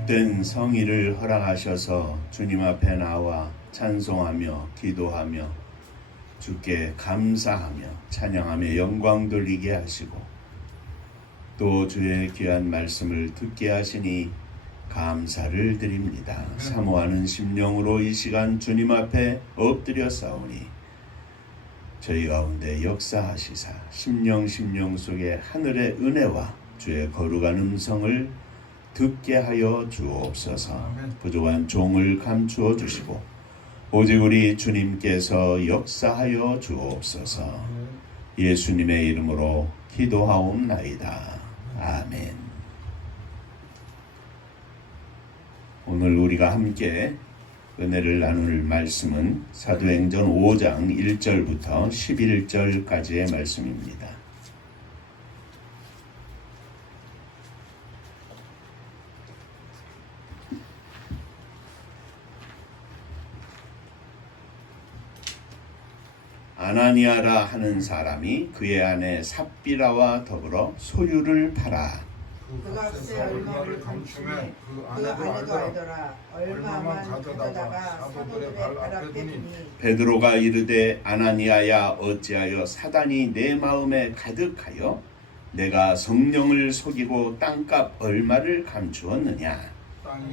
복된 성의를 허락하셔서 주님 앞에 나와 찬송하며 기도하며 주께 감사하며 찬양하며 영광 돌리게 하시고 또 주의 귀한 말씀을 듣게 하시니 감사를 드립니다. 사모하는 심령으로 이 시간 주님 앞에 엎드려 싸우니 저희 가운데 역사하시사 심령 속에 하늘의 은혜와 주의 거룩한 음성을 듣게 하여 주옵소서. 부족한 종을 감추어 주시고 오직 우리 주님께서 역사하여 주옵소서. 예수님의 이름으로 기도하옵나이다. 아멘. 오늘 우리가 함께 은혜를 나눌 말씀은 사도행전 5장 1절부터 11절까지의 말씀입니다. 아나니아라 하는 사람이 그의 아내 삽비라와 더불어 소유를 팔아 그가 새 얼마를 감추매 그 아내도 알더라. 얼마만 가져다가 사도들의 발 앞에 두니 베드로가 이르되 아나니아야 어찌하여 사단이 내 마음에 가득하여 내가 성령을 속이고 땅값 얼마를 감추었느냐.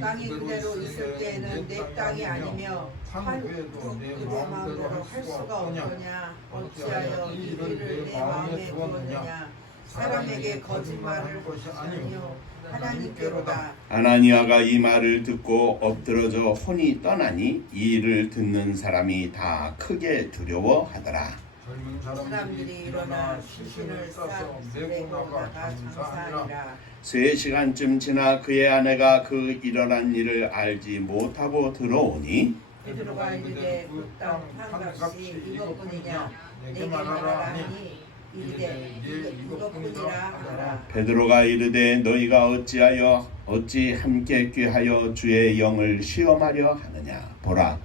땅이 그대로 있을 때에는 내 땅이 아니며 한 흙도 내 마음대로 할 수가 없느냐. 어찌하여 이 일을 내 마음에 두었느냐. 사람에게 거짓말을 것이 아니요 하나님께로다. 아나니아가 이 말을 듣고 엎드러져 혼이 떠나니 이 일을 듣는 사람이 다 크게 두려워하더라. 사람들이 일어나 시신을 싸서 메고 나가 장사하니라. 3시간쯤 지나 그의 아내가 그 일어난 일을 알지 못하고 들어오니 베드로가 이르되 그 땅 판값이 이것뿐이냐. 내게 말하라 하니 이르되 이것뿐이라 하라. 베드로가 이르되 너희가 어찌 함께 꾀하여 주의 영을 시험하려 하느냐. 보라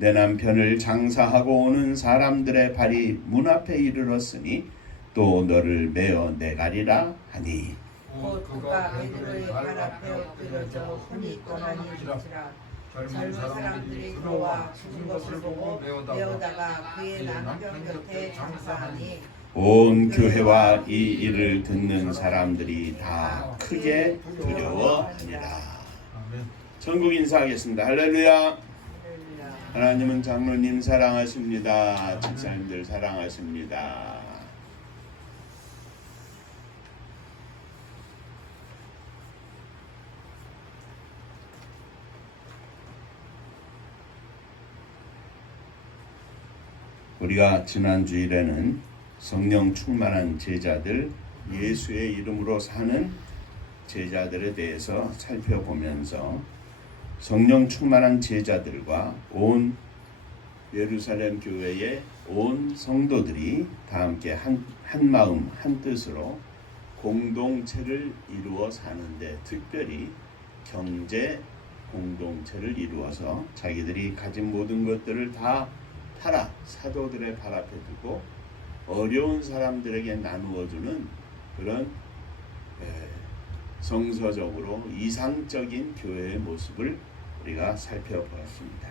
내 남편을 장사하고 오는 사람들의 발이 문 앞에 이르렀으니 또 너를 메어 내가리라 하니 곧 그가 베드로의 발 앞에 엎드려져 혼이 떠나니라. 젊은 사람들이 그와 죽은 것을 보고 메어다가 그의 남편 곁에 장사하니 온 교회와 이 일을 듣는 사람들이 다 크게 두려워하니라. 전국 인사하겠습니다. 할렐루야. 하나님은 장로님 사랑하십니다. 집사님들 사랑하십니다. 우리가 지난 주일에는 성령 충만한 제자들, 예수의 이름으로 사는 제자들에 대해서 살펴보면서 성령 충만한 제자들과 온 예루살렘 교회의 온 성도들이 다 함께 한 마음 한 뜻으로 공동체를 이루어 사는데 특별히 경제 공동체를 이루어서 자기들이 가진 모든 것들을 다 팔아 사도들의 발 앞에 두고 어려운 사람들에게 나누어주는 그런 성서적으로 이상적인 교회의 모습을 우리가 살펴보았습니다.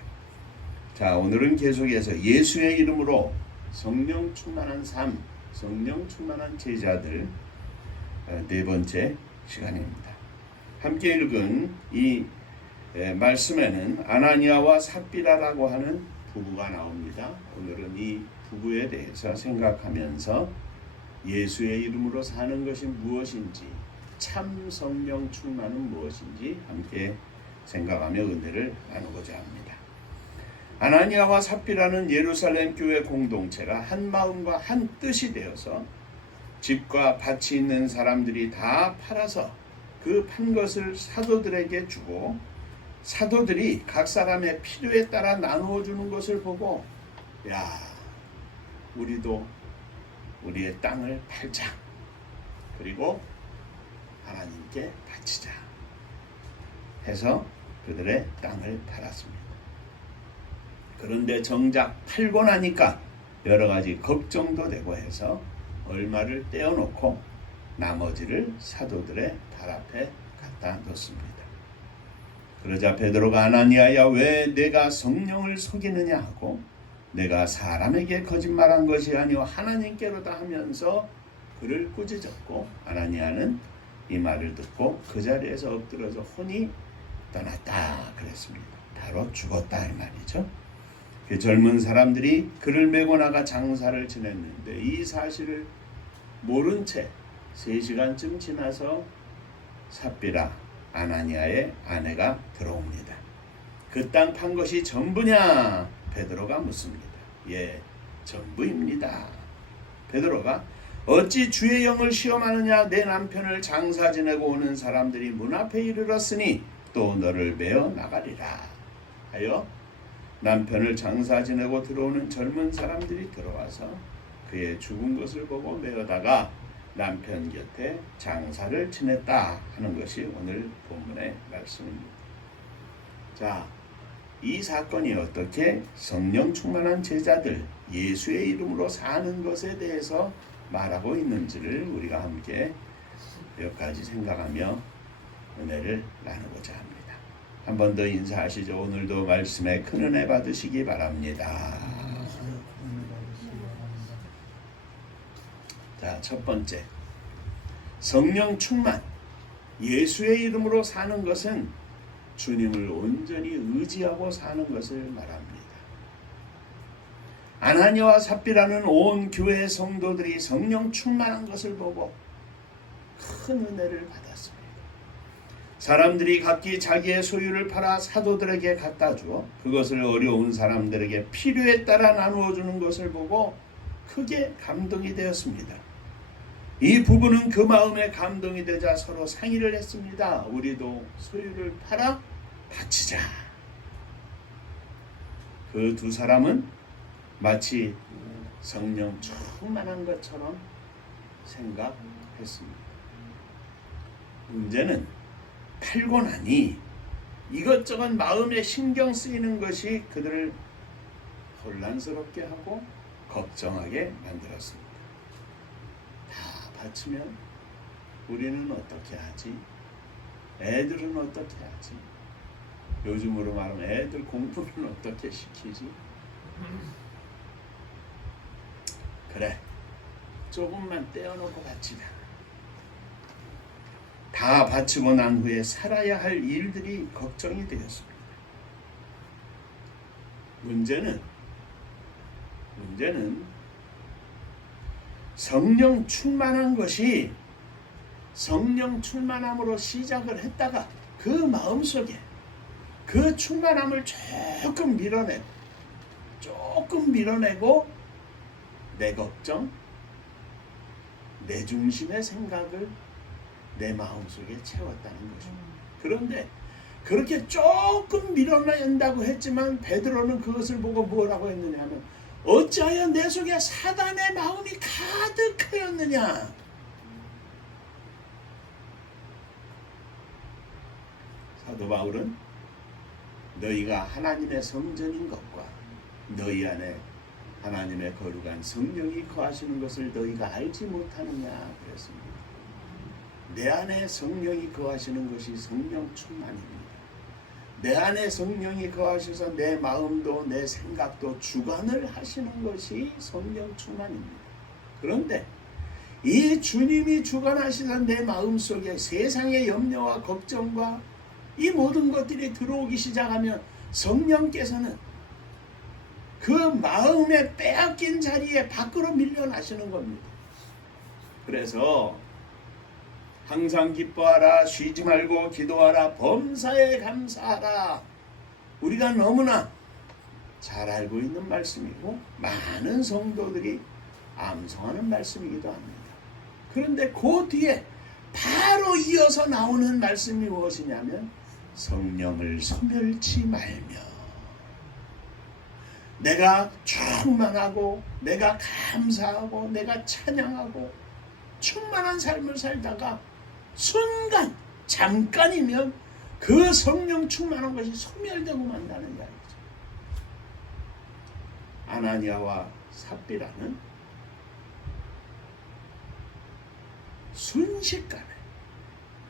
자, 오늘은 계속해서 예수의 이름으로 성령 충만한 삶, 성령 충만한 제자들 네 번째 시간입니다. 함께 읽은 이 말씀에는 아나니아와 삽비라라고 하는 부부가 나옵니다. 오늘은 이 부부에 대해서 생각하면서 예수의 이름으로 사는 것이 무엇인지, 참 성령 충만은 무엇인지 함께 생각하며 은혜를 나누고자 합니다. 아나니아와 삽비라는 예루살렘 교회 공동체가 한 마음과 한 뜻이 되어서 집과 밭이 있는 사람들이 다 팔아서 그 판 것을 사도들에게 주고 사도들이 각 사람의 필요에 따라 나누어 주는 것을 보고 야, 우리도 우리의 땅을 팔자. 그리고 하나님께 바치자 해서 그들의 땅을 팔았습니다. 그런데 정작 팔고 나니까 여러 가지 걱정도 되고 해서 얼마를 떼어놓고 나머지를 사도들의 발 앞에 갖다 놓습니다. 그러자 베드로가 아나니아야 왜 내가 성령을 속이느냐 하고 내가 사람에게 거짓말한 것이 아니오 하나님께로다 하면서 그를 꾸짖었고 아나니아는 이 말을 듣고 그 자리에서 엎드려서 혼이 떠났다 그랬습니다. 바로 죽었다 이 말이죠. 그 젊은 사람들이 그를 메고 나가 장사를 지냈는데 이 사실을 모른 채 3시간쯤 지나서 삽비라 아나니아의 아내가 들어옵니다. 그 땅 판 것이 전부냐? 베드로가 묻습니다. 예, 전부입니다. 베드로가 어찌 주의 영을 시험하느냐? 내 남편을 장사 지내고 오는 사람들이 문 앞에 이르렀으니 또 너를 메어 나가리라 하여 남편을 장사 지내고 들어오는 젊은 사람들이 들어와서 그의 죽은 것을 보고 메어다가 남편 곁에 장사를 지냈다 하는 것이 오늘 본문의 말씀입니다. 자, 이 사건이 어떻게 성령 충만한 제자들 예수의 이름으로 사는 것에 대해서 말하고 있는지를 우리가 함께 몇 가지 생각하며 은혜를 나누고자 합니다. 한 번 더 인사하시죠. 오늘도 말씀에 큰 은혜 받으시기 바랍니다. 자, 첫 번째, 성령 충만, 예수의 이름으로 사는 것은 주님을 온전히 의지하고 사는 것을 말합니다. 아나니아와 삽비라는 온 교회의 성도들이 성령 충만한 것을 보고 큰 은혜를 받았습니다. 사람들이 각기 자기의 소유를 팔아 사도들에게 갖다 주어 그것을 어려운 사람들에게 필요에 따라 나누어 주는 것을 보고 크게 감동이 되었습니다. 이 부부는 그 마음에 감동이 되자 서로 상의를 했습니다. 우리도 소유를 팔아 바치자. 그 두 사람은 마치 성령 충만한 것처럼 생각했습니다. 문제는 팔고 나니 이것저것 마음에 신경 쓰이는 것이 그들을 혼란스럽게 하고 걱정하게 만들었습니다. 다 바치면 우리는 어떻게 하지? 애들은 어떻게 하지? 요즘으로 말하면 애들 공부는 어떻게 시키지? 그래, 조금만 떼어놓고 바치자. 다 바치고 난 후에 살아야 할 일들이 걱정이 되었습니다. 문제는 성령 충만한 것이 성령 충만함으로 시작을 했다가 그 마음속에 그 충만함을 조금 밀어내고 내 걱정, 내 중심의 생각을 내 마음속에 채웠다는 것입니다. 그런데 그렇게 조금 밀어낸다고 했지만 베드로는 그것을 보고 뭐라고 했느냐 하면 어찌하여 내 속에 사단의 마음이 가득하였느냐. 사도 바울은 너희가 하나님의 성전인 것과 너희 안에 하나님의 거룩한 성령이 거하시는 것을 너희가 알지 못하느냐 그랬습니다. 내 안에 성령이 거하시는 것이 성령 충만입니다. 내 안에 성령이 거하셔서 내 마음도 내 생각도 주관을 하시는 것이 성령 충만입니다. 그런데 이 주님이 주관하시는 내 마음속에 세상의 염려와 걱정과 이 모든 것들이 들어오기 시작하면 성령께서는 그 마음에 빼앗긴 자리에 밖으로 밀려나시는 겁니다. 그래서 항상 기뻐하라, 쉬지 말고 기도하라, 범사에 감사하라. 우리가 너무나 잘 알고 있는 말씀이고 많은 성도들이 암송하는 말씀이기도 합니다. 그런데 그 뒤에 바로 이어서 나오는 말씀이 무엇이냐면 성령을 소멸치 말며 내가 충만하고 내가 감사하고 내가 찬양하고 충만한 삶을 살다가 순간 잠깐이면 그 성령 충만한 것이 소멸되고 만다는 이야기죠. 아나니아와 삽비라는 순식간에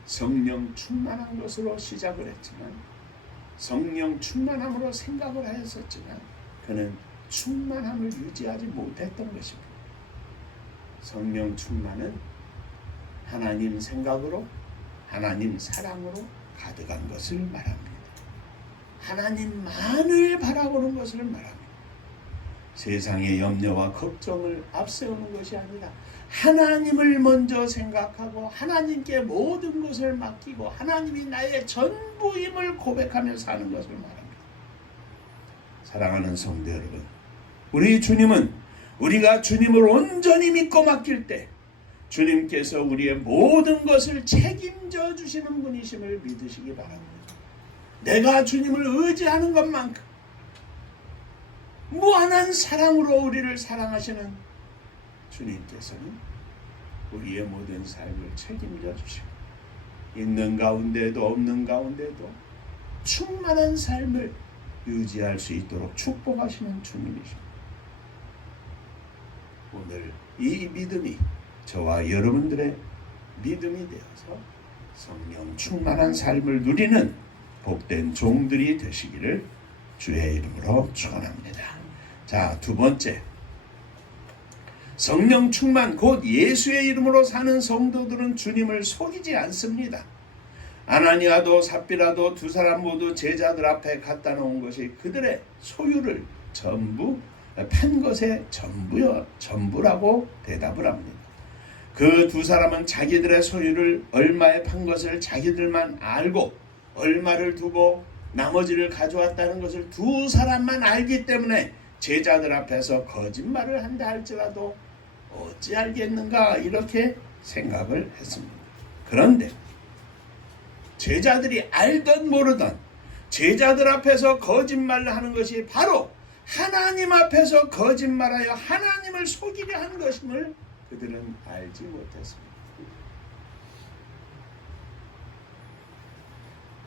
성령 충만한 것으로 시작을 했지만 성령 충만함으로 생각을 하였었지만 그는 충만함을 유지하지 못했던 것입니다. 성령 충만은 하나님 생각으로 하나님 사랑으로 가득한 것을 말합니다. 하나님만을 바라보는 것을 말합니다. 세상의 염려와 걱정을 앞세우는 것이 아니라 하나님을 먼저 생각하고 하나님께 모든 것을 맡기고 하나님이 나의 전부임을 고백하며 사는 것을 말합니다. 사랑하는 성도 여러분, 우리 주님은 우리가 주님을 온전히 믿고 맡길 때 주님께서 우리의 모든 것을 책임져 주시는 분이심을 믿으시기 바랍니다. 내가 주님을 의지하는 것만큼 무한한 사랑으로 우리를 사랑하시는 주님께서는 우리의 모든 삶을 책임져 주시고 있는 가운데도 없는 가운데도 충만한 삶을 유지할 수 있도록 축복하시는 주님이십니다. 오늘 이 믿음이 저와 여러분들의 믿음이 되어서 성령 충만한 삶을 누리는 복된 종들이 되시기를 주의 이름으로 축원합니다. 자, 두 번째, 성령 충만 곧 예수의 이름으로 사는 성도들은 주님을 속이지 않습니다. 아나니아도 삽비라도 두 사람 모두 제자들 앞에 갖다 놓은 것이 그들의 소유를 전부 판 것의 전부라고 대답을 합니다. 그 두 사람은 자기들의 소유를 얼마에 판 것을 자기들만 알고 얼마를 두고 나머지를 가져왔다는 것을 두 사람만 알기 때문에 제자들 앞에서 거짓말을 한다 할지라도 어찌 알겠는가 이렇게 생각을 했습니다. 그런데 제자들이 알던 모르던 제자들 앞에서 거짓말을 하는 것이 바로 하나님 앞에서 거짓말하여 하나님을 속이려 한 것임을 그들은 알지 못했습니다.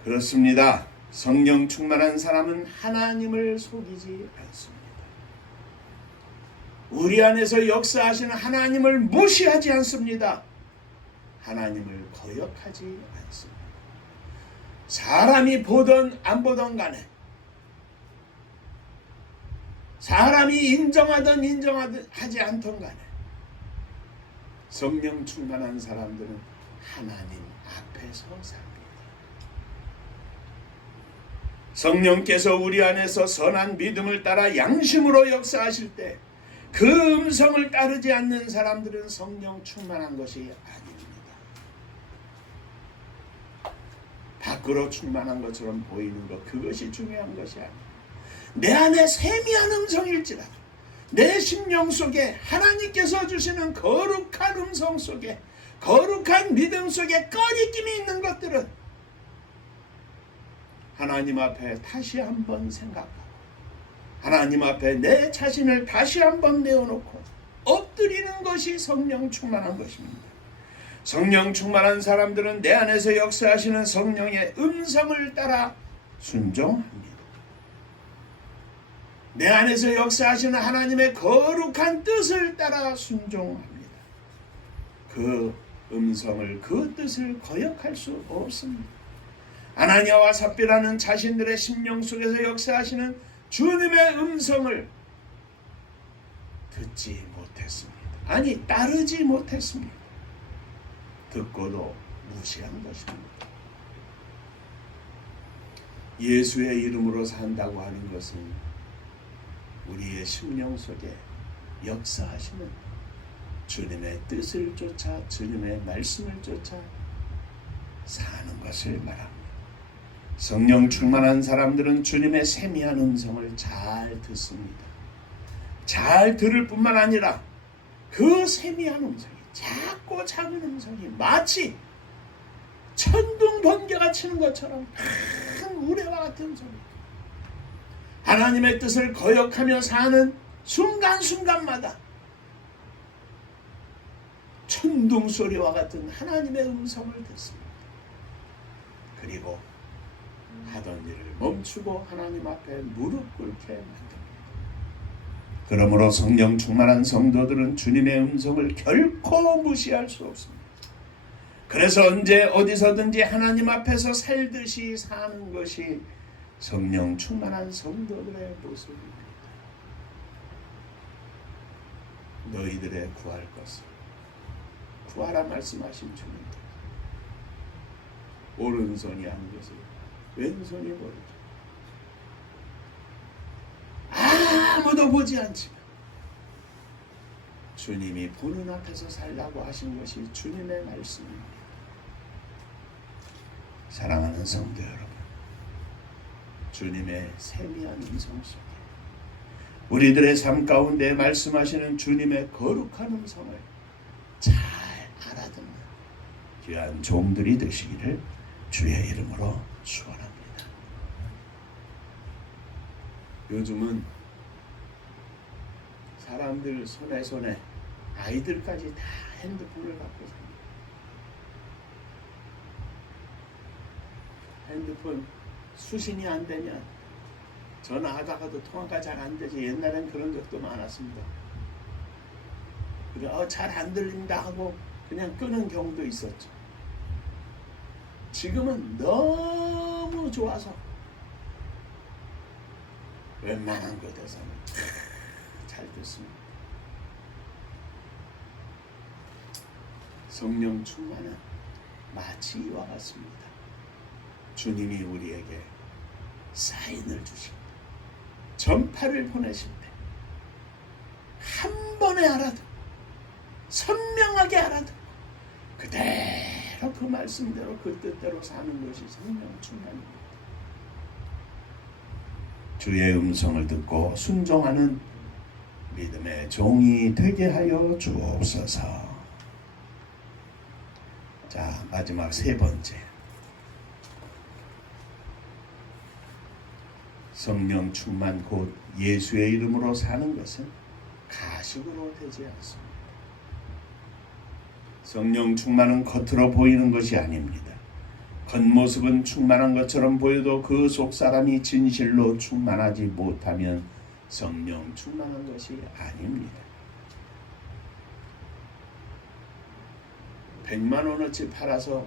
그렇습니다. 성령 충만한 사람은 하나님을 속이지 않습니다. 우리 안에서 역사하시는 하나님을 무시하지 않습니다. 하나님을 거역하지 않습니다. 사람이 보던 안 보던 간에 사람이 인정하든 인정하지 않던 간에 성령 충만한 사람들은 하나님 앞에서 삽니다. 성령께서 우리 안에서 선한 믿음을 따라 양심으로 역사하실 때 그 음성을 따르지 않는 사람들은 성령 충만한 것이 아닙니다. 밖으로 충만한 것처럼 보이는 것, 그것이 중요한 것이 아닙니다. 내 안에 세미한 음성일지라도 내 심령 속에 하나님께서 주시는 거룩한 음성 속에 거룩한 믿음 속에 꺼리낌이 있는 것들은 하나님 앞에 다시 한번 생각하고 하나님 앞에 내 자신을 다시 한번 내어놓고 엎드리는 것이 성령 충만한 것입니다. 성령 충만한 사람들은 내 안에서 역사하시는 성령의 음성을 따라 순종합니다. 내 안에서 역사하시는 하나님의 거룩한 뜻을 따라 순종합니다. 그 음성을, 그 뜻을 거역할 수 없습니다. 아나니아와 삽비라는 자신들의 심령 속에서 역사하시는 주님의 음성을 듣지 못했습니다. 아니, 따르지 못했습니다. 듣고도 무시한 것입니다. 예수의 이름으로 산다고 하는 것은 우리의 심령 속에 역사하시는 주님의 뜻을 쫓아 주님의 말씀을 쫓아 사는 것을 말합니다. 성령 충만한 사람들은 주님의 세미한 음성을 잘 듣습니다. 잘 들을 뿐만 아니라 그 세미한 음성이, 작고 작은 음성이 마치 천둥 번개가 치는 것처럼 큰 우레와 같은 소리, 하나님의 뜻을 거역하며 사는 순간순간마다 천둥 소리와 같은 하나님의 음성을 듣습니다. 그리고 하던 일을 멈추고 하나님 앞에 무릎 꿇게 만듭니다. 그러므로 성령 충만한 성도들은 주님의 음성을 결코 무시할 수 없습니다. 그래서 언제 어디서든지 하나님 앞에서 살듯이 사는 것이 성령 충만한 성도들의 모습입니다. 너희들의 구할 것을 구하라 말씀하신 주님께서 오른손이 한 것을 왼손이 모르죠. 아무도 보지 않지만 주님이 보는 앞에서 살라고 하신 것이 주님의 말씀입니다. 사랑하는 성도 여러분, 주님의 세미한 음성 속에 우리들의 삶 가운데 말씀하시는 주님의 거룩한 음성을 잘 알아듣는 귀한 종들이 되시기를 주의 이름으로 축원합니다. 요즘은 사람들 손에 아이들까지 다 핸드폰을 갖고 삽니다. 핸드폰 수신이 안 되면 전화하다가도 통화가 잘 안 되지. 옛날엔 그런 적도 많았습니다. 그래, 잘 안 들린다 하고 그냥 끄는 경우도 있었죠. 지금은 너무 좋아서 웬만한 곳에서는 잘 듣습니다. 성령 충만은 마치 이와 같습니다. 주님이 우리에게 사인을 주십니다. 전파를 보내실 때 한 번에 알아듣고 선명하게 알아듣고 그대로 그 말씀대로 그 뜻대로 사는 것이 성령 충만입니다. 주의 음성을 듣고 순종하는 믿음의 종이 되게 하여 주옵소서. 자, 마지막 세 번째. 성령 충만 곧 예수의 이름으로 사는 것은 가식으로 되지 않습니다. 성령 충만은 겉으로 보이는 것이 아닙니다. 겉모습은 충만한 것처럼 보여도 그 속 사람이 진실로 충만하지 못하면 성령 충만한 것이 아닙니다. 100만 원어치 팔아서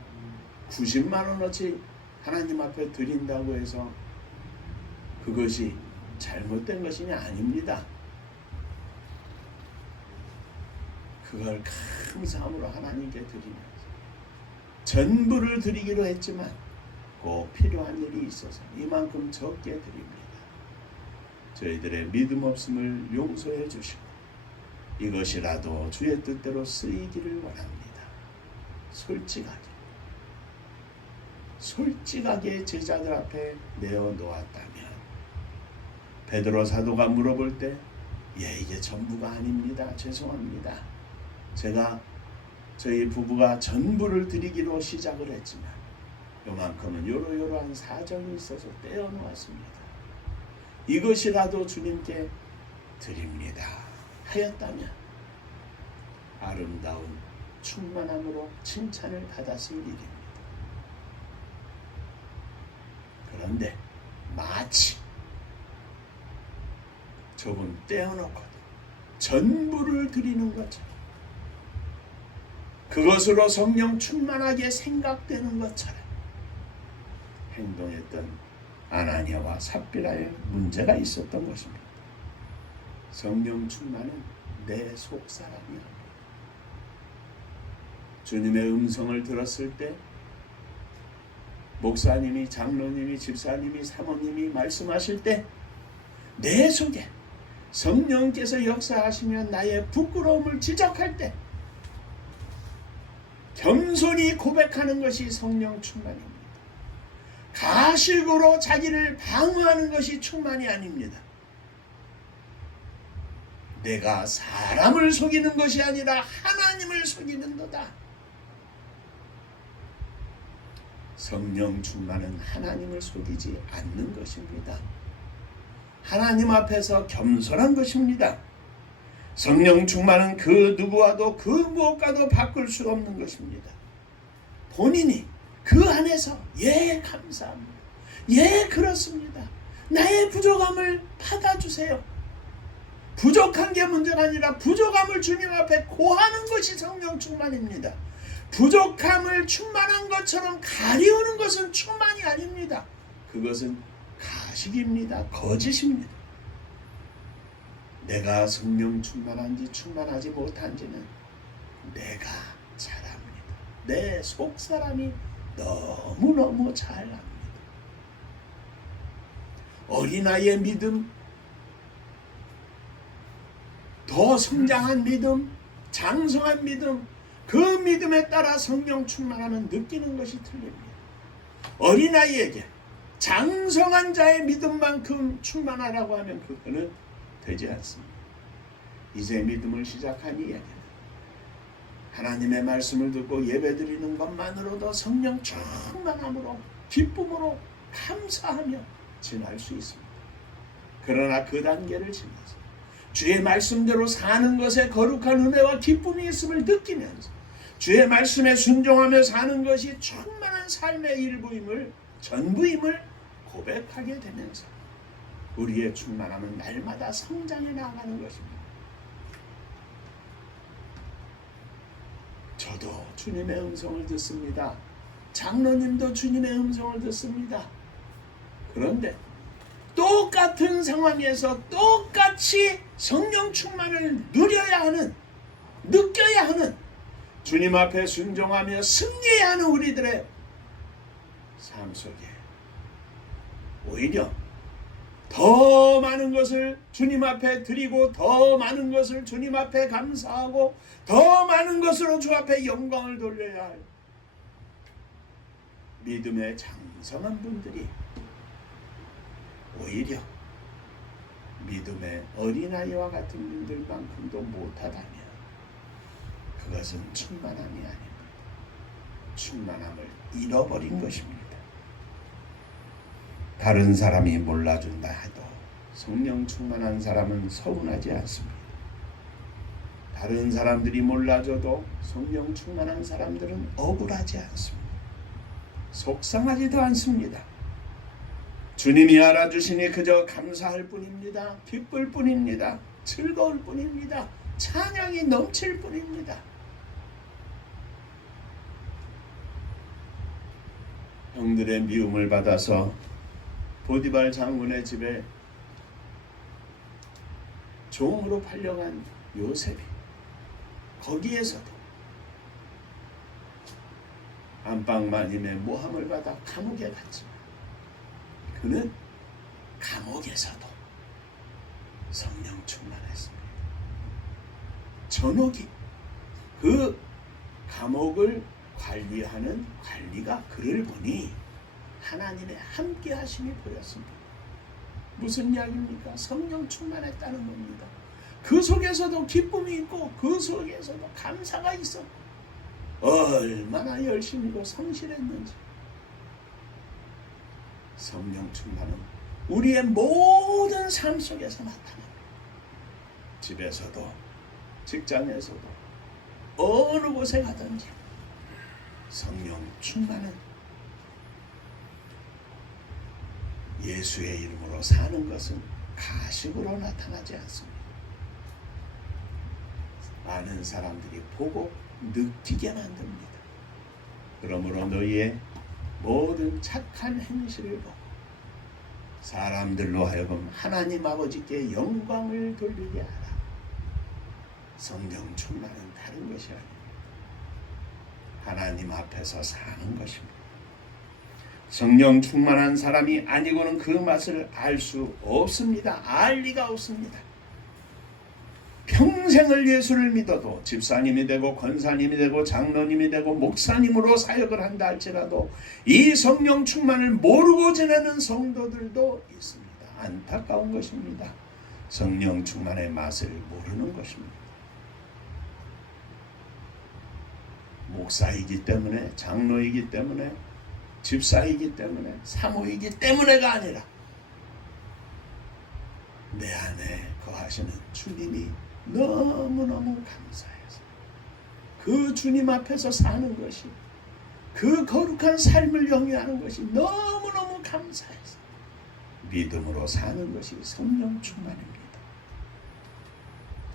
90만 원어치 하나님 앞에 드린다고 해서 그것이 잘못된 것이냐? 아닙니다. 그걸 감사함으로 하나님께 드리면서 전부를 드리기로 했지만 꼭 필요한 일이 있어서 이만큼 적게 드립니다. 저희들의 믿음 없음을 용서해 주시고 이것이라도 주의 뜻대로 쓰이기를 원합니다. 솔직하게 제자들 앞에 내어놓았다면 베드로 사도가 물어볼 때 이게 전부가 아닙니다. 죄송합니다. 제가 저희 부부가 전부를 드리기로 시작을 했지만 요만큼은 요러요러한 사정이 있어서 떼어놓았습니다. 이것이라도 주님께 드립니다 하였다면 아름다운 충만함으로 칭찬을 받았을 일입니다. 그런데 마치 조금 떼어놓고도 전부를 드리는 것처럼 그것으로 성령 충만하게 생각되는 것처럼 행동했던 아나니아와 삽비라의 문제가 있었던 것입니다. 성령 충만은 내 속사람이야. 주님의 음성을 들었을 때 목사님이, 장로님이, 집사님이, 사모님이 말씀하실 때 내 속에 성령께서 역사하시면 나의 부끄러움을 지적할 때 겸손히 고백하는 것이 성령 충만입니다. 가식으로 자기를 방어하는 것이 충만이 아닙니다. 내가 사람을 속이는 것이 아니라 하나님을 속이는도다. 성령 충만은 하나님을 속이지 않는 것입니다. 하나님 앞에서 겸손한 것입니다. 성령 충만은 그 누구와도 그 무엇과도 바꿀 수 없는 것입니다. 본인이 그 안에서 감사합니다. 그렇습니다. 나의 부족함을 받아주세요. 부족한 게 문제가 아니라 부족함을 주님 앞에 고하는 것이 성령 충만입니다. 부족함을 충만한 것처럼 가리우는 것은 충만이 아닙니다. 그것은 가식입니다. 거짓입니다. 내가 성령 충만한지 충만하지 못한지는 내가 잘 압니다. 내 속사람이 너무너무 잘 압니다. 어린아이의 믿음, 더 성장한 믿음, 장성한 믿음, 그 믿음에 따라 성령 충만함은 느끼는 것이 틀립니다. 어린아이에게 장성한 자의 믿음만큼 충만하라고 하면 그거는 되지 않습니다. 이제 믿음을 시작한 이야기는 하나님의 말씀을 듣고 예배드리는 것만으로도 성령 충만함으로 기쁨으로 감사하며 지날 수 있습니다. 그러나 그 단계를 지나서 주의 말씀대로 사는 것에 거룩한 은혜와 기쁨이 있음을 느끼면서 주의 말씀에 순종하며 사는 것이 충만한 삶의 일부임을, 전부임을 고백하게 되면서 우리의 충만함은 날마다 성장해 나가는 것입니다. 저도 주님의 음성을 듣습니다. 장로님도 주님의 음성을 듣습니다. 그런데 똑같은 상황에서 똑같이 성령 충만을 누려야 하는, 느껴야 하는, 주님 앞에 순종하며 승리해야 하는 우리들의 삶 속에 오히려 더 많은 것을 주님 앞에 드리고 더 많은 것을 주님 앞에 감사하고 더 많은 것으로 주 앞에 영광을 돌려야 할 믿음의 장성한 분들이 오히려 믿음의 어린아이와 같은 분들만큼도 못하다면 그것은 충만함이 아닙니다. 충만함을 잃어버린 것입니다. 다른 사람이 몰라준다 해도 성령 충만한 사람은 서운하지 않습니다. 다른 사람들이 몰라줘도 성령 충만한 사람들은 억울하지 않습니다. 속상하지도 않습니다. 주님이 알아주시니 그저 감사할 뿐입니다. 기쁠 뿐입니다. 즐거울 뿐입니다. 찬양이 넘칠 뿐입니다. 형들의 미움을 받아서 보디발 장군의 집에 종으로 팔려간 요셉이 거기에서도 안방마님의 모함을 받아 감옥에 갔지만 그는 감옥에서도 성령 충만했습니다. 전옥이 그 감옥을 관리하는 관리가 그를 보니 하나님의 함께 하심이 보였습니다. 무슨 이야기입니까? 성령 충만했다는 겁니다. 그 속에서도 기쁨이 있고 그 속에서도 감사가 있어. 얼마나 열심히고 성실했는지. 성령 충만은 우리의 모든 삶 속에서 나타납니다. 집에서도 직장에서도 어느 곳에 가든지 성령 충만은 예수의 이름으로 사는 것은 가식으로 나타나지 않습니다. 많은 사람들이 보고 느끼게 만듭니다. 그러므로 너희의 모든 착한 행실을 보고 사람들로 하여금 하나님 아버지께 영광을 돌리게 하라. 성령 충만은 다른 것이 아닙니다. 하나님 앞에서 사는 것입니다. 성령 충만한 사람이 아니고는 그 맛을 알 수 없습니다. 알 리가 없습니다. 평생을 예수를 믿어도 집사님이 되고 권사님이 되고 장로님이 되고 목사님으로 사역을 한다 할지라도 이 성령 충만을 모르고 지내는 성도들도 있습니다. 안타까운 것입니다. 성령 충만의 맛을 모르는 것입니다. 목사이기 때문에, 장로이기 때문에, 집사이기 때문에, 사모이기 때문에가 아니라 내 안에 거하시는 주님이 너무너무 감사해서 그 주님 앞에서 사는 것이, 그 거룩한 삶을 영위하는 것이 너무너무 감사해서 믿음으로 사는 것이 성령 충만입니다.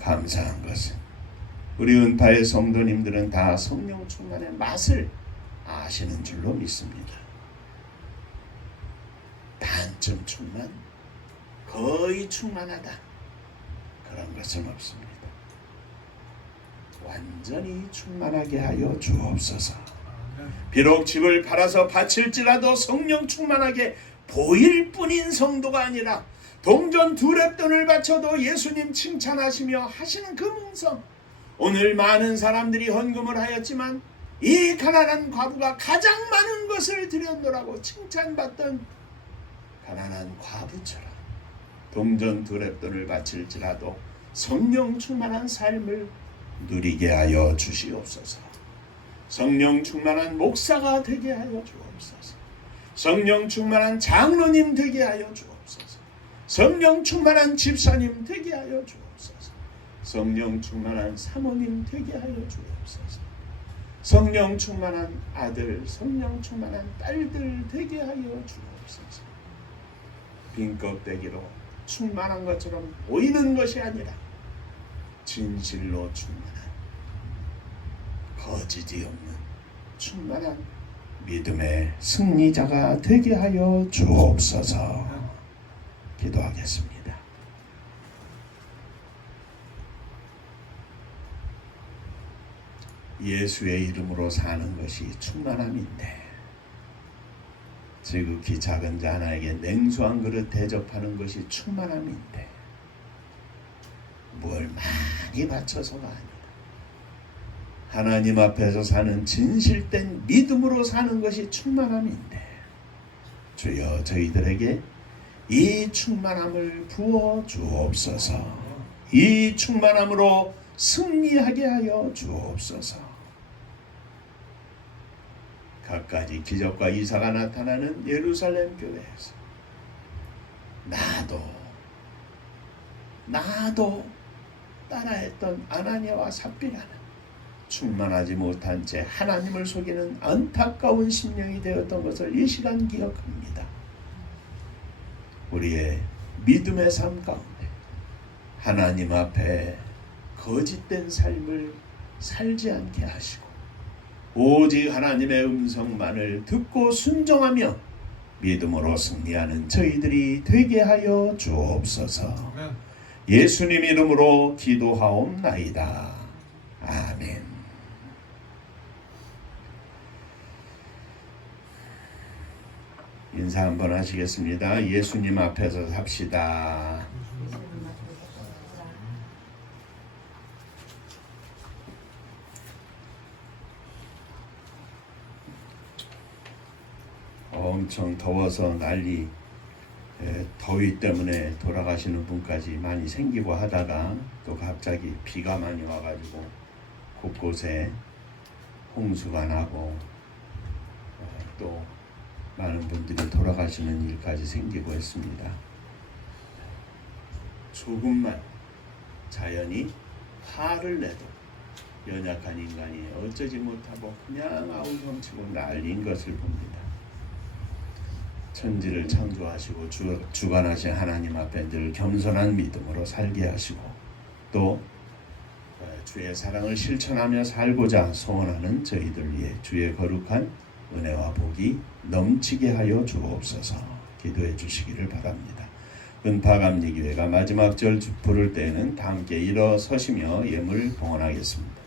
감사한 것은 우리 은파의 성도님들은 다 성령 충만의 맛을 아시는 줄로 믿습니다. 반쯤 충만, 거의 충만하다, 그런 것은 없습니다. 완전히 충만하게 하여 주옵소서. 비록 집을 팔아서 바칠지라도 성령 충만하게 보일 뿐인 성도가 아니라 동전 2렙돈을 바쳐도 예수님 칭찬하시며 하시는 그 음성, 오늘 많은 사람들이 헌금을 하였지만 이 가난한 과부가 가장 많은 것을 드렸노라고 칭찬받던 가난한 과부처럼 동전 2렙돈을 바칠지라도 성령 충만한 삶을 누리게 하여 주시옵소서. 성령 충만한 목사가 되게 하여 주옵소서. 성령 충만한 장로님 되게 하여 주옵소서. 성령 충만한 집사님 되게 하여 주옵소서. 성령 충만한 사모님 되게 하여 주옵소서. 성령 충만한 아들, 성령 충만한 딸들 되게 하여 주옵소서. 빈 껍데기로 충만한 것처럼 보이는 것이 아니라 진실로 충만한, 거짓이 없는 충만한 믿음의 승리자가 되게 하여 주옵소서. 기도하겠습니다. 예수의 이름으로 사는 것이 충만함인데 지극히 작은 자 하나에게 냉수 한 그릇 대접하는 것이 충만함인데 뭘 많이 바쳐서가 아니다. 하나님 앞에서 사는 진실된 믿음으로 사는 것이 충만함인데 주여 저희들에게 이 충만함을 부어 주옵소서. 이 충만함으로 승리하게 하여 주옵소서. 갖가지 기적과 이사가 나타나는 예루살렘 교회에서 나도 따라했던 아나니아와 삽비라는 충만하지 못한 채 하나님을 속이는 안타까운 심령이 되었던 것을 이 시간 기억합니다. 우리의 믿음의 삶 가운데 하나님 앞에 거짓된 삶을 살지 않게 하시고 오직 하나님의 음성만을 듣고 순종하며 믿음으로 승리하는 저희들이 되게 하여 주옵소서. 예수님 이름으로 기도하옵나이다. 아멘. 인사 한번 하시겠습니다. 예수님 앞에서 삽시다. 엄청 더워서 난리, 더위 때문에 돌아가시는 분까지 많이 생기고 하다가 또 갑자기 비가 많이 와가지고 곳곳에 홍수가 나고 또 많은 분들이 돌아가시는 일까지 생기고 했습니다. 조금만 자연이 화를 내도 연약한 인간이 어쩌지 못하고 그냥 아우성치고 난리인 것을 봅니다. 천지를 창조하시고 주관하신 하나님 앞에 늘 겸손한 믿음으로 살게 하시고 또 주의 사랑을 실천하며 살고자 소원하는 저희들 위해 주의 거룩한 은혜와 복이 넘치게 하여 주옵소서. 기도해 주시기를 바랍니다. 은파감리교회가 마지막 절 부를 때에는 다 함께 일어서시며 예물 봉헌하겠습니다.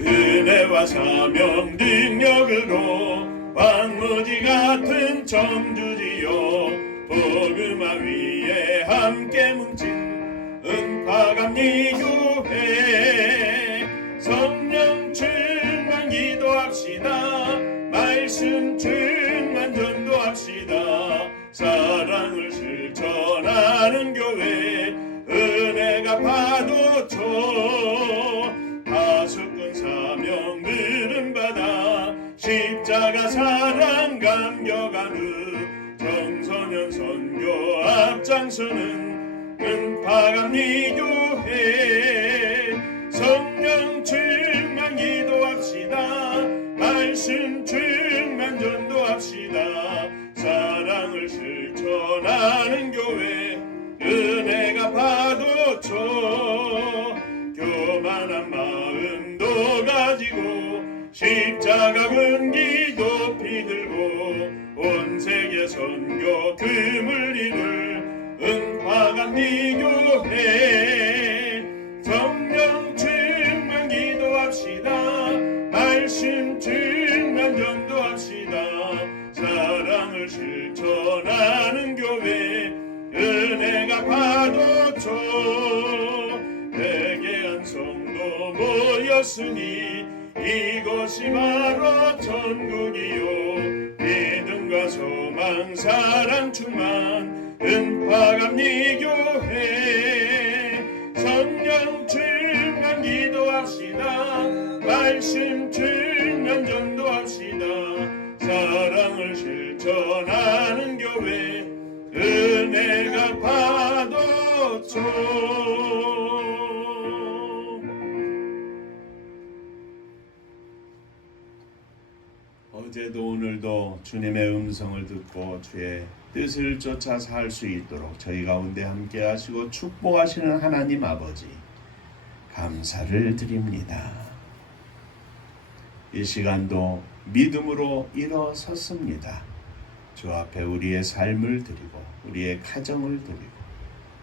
은혜와 사명 능력으로 황무지 같은 청주지요 복음화 위에 함께 뭉친 은파감리교회 성령 충만 기도합시다. 말씀 충만 전도합시다. 사랑을 실천하는 교회 은혜가 파도쳐 다수꾼 사명 들은 바다 십자가 사랑 감격하는 청소년 선교 앞장서는 은파감리교회 성령 충만 기도합시다. 말씀 충만 전도합시다. 사랑을 실천하는 교회 은혜가 파도쳐 교만한 마음도 가지고 십자가 근기 높이 들고 온 세계 선교 금을 이룰 은화감리 교회 성령 충만 기도합시다. 말씀 충만 전도합시다. 사랑을 실천하는 교회 은혜가 파도쳐 회개한 성도 모였으니 이곳이 바로 천국이요 믿음과 소망 사랑 충만 은파감리 교회 성령 충만 기도합시다. 말씀 충만 전도합시다. 사랑을 실천하는 교회 은혜가 파도쳐 어제도 오늘도 주님의 음성을 듣고 주의 뜻을 쫓아 살 수 있도록 저희 가운데 함께 하시고 축복하시는 하나님 아버지 감사를 드립니다. 이 시간도 믿음으로 일어섰습니다. 주 앞에 우리의 삶을 드리고 우리의 가정을 드리고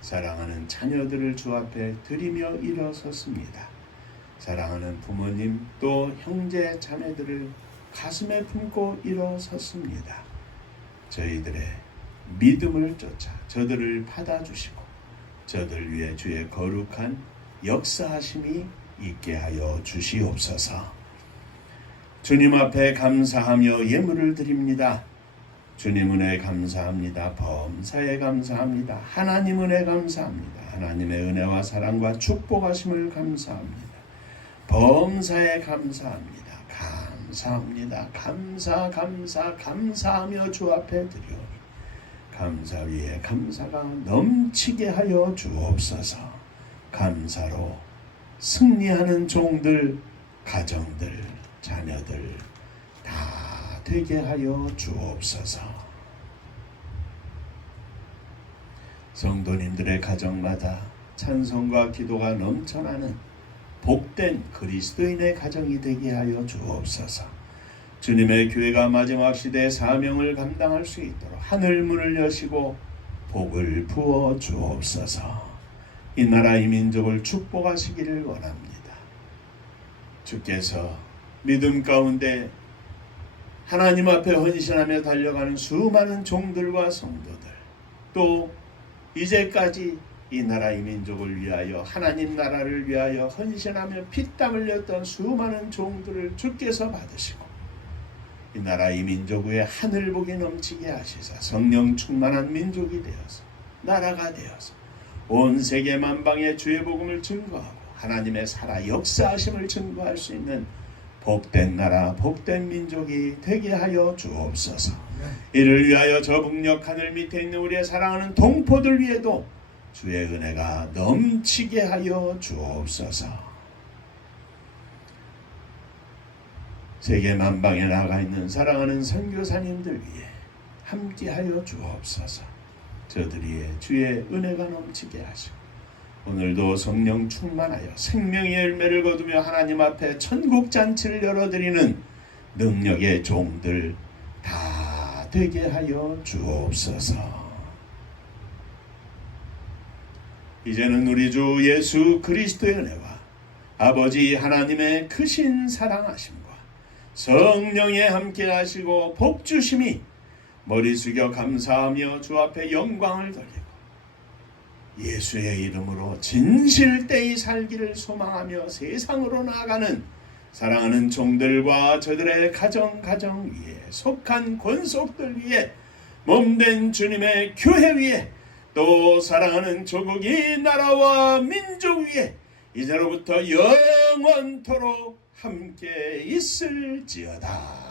사랑하는 자녀들을 주 앞에 드리며 일어섰습니다. 사랑하는 부모님 또 형제 자매들을 가슴에 품고 일어섰습니다. 저희들의 믿음을 쫓아 저들을 받아주시고 저들 위해 주의 거룩한 역사하심이 있게 하여 주시옵소서. 주님 앞에 감사하며 예물을 드립니다. 주님 은혜 감사합니다. 범사에 감사합니다. 하나님 은혜 감사합니다. 하나님의 은혜와 사랑과 축복하심을 감사합니다. 범사에 감사합니다. 감사합니다. 감사하며 주 앞에 드리오니 감사 위에 감사가 넘치게 하여 주옵소서. 감사로 승리하는 종들, 가정들, 자녀들 다 되게 하여 주옵소서. 성도님들의 가정마다 찬송과 기도가 넘쳐나는 복된 그리스도인의 가정이 되게 하여 주옵소서. 주님의 교회가 마지막 시대의 사명을 감당할 수 있도록 하늘문을 여시고 복을 부어 주옵소서. 이 나라 이 민족을 축복하시기를 원합니다. 주께서 믿음 가운데 하나님 앞에 헌신하며 달려가는 수많은 종들과 성도들 또 이제까지 이 나라 이 민족을 위하여 하나님 나라를 위하여 헌신하며 피땀 흘렸던 수많은 종들을 주께서 받으시고 이 나라 이 민족 위에 하늘복이 넘치게 하시사 성령 충만한 민족이 되어서 나라가 되어서 온 세계 만방에 주의 복음을 증거하고 하나님의 살아 역사하심을 증거할 수 있는 복된 나라 복된 민족이 되게 하여 주옵소서. 이를 위하여 저 북녘 하늘 밑에 있는 우리의 사랑하는 동포들 위에도 주의 은혜가 넘치게 하여 주옵소서. 세계 만방에 나가 있는 사랑하는 선교사님들 위해 함께 하여 주옵소서. 저들이 주의 은혜가 넘치게 하시고 오늘도 성령 충만하여 생명의 열매를 거두며 하나님 앞에 천국 잔치를 열어드리는 능력의 종들 다 되게 하여 주옵소서. 이제는 우리 주 예수 그리스도의 은혜와 아버지 하나님의 크신 사랑하심과 성령의 함께 하시고 복주심이 머리 숙여 감사하며 주 앞에 영광을 돌리고 예수의 이름으로 진실되이 살기를 소망하며 세상으로 나아가는 사랑하는 종들과 저들의 가정 위에 속한 권속들 위에 몸된 주님의 교회 위에 또 사랑하는 조국 이 나라와 민족 위에 이제로부터 영원토록 함께 있을지어다.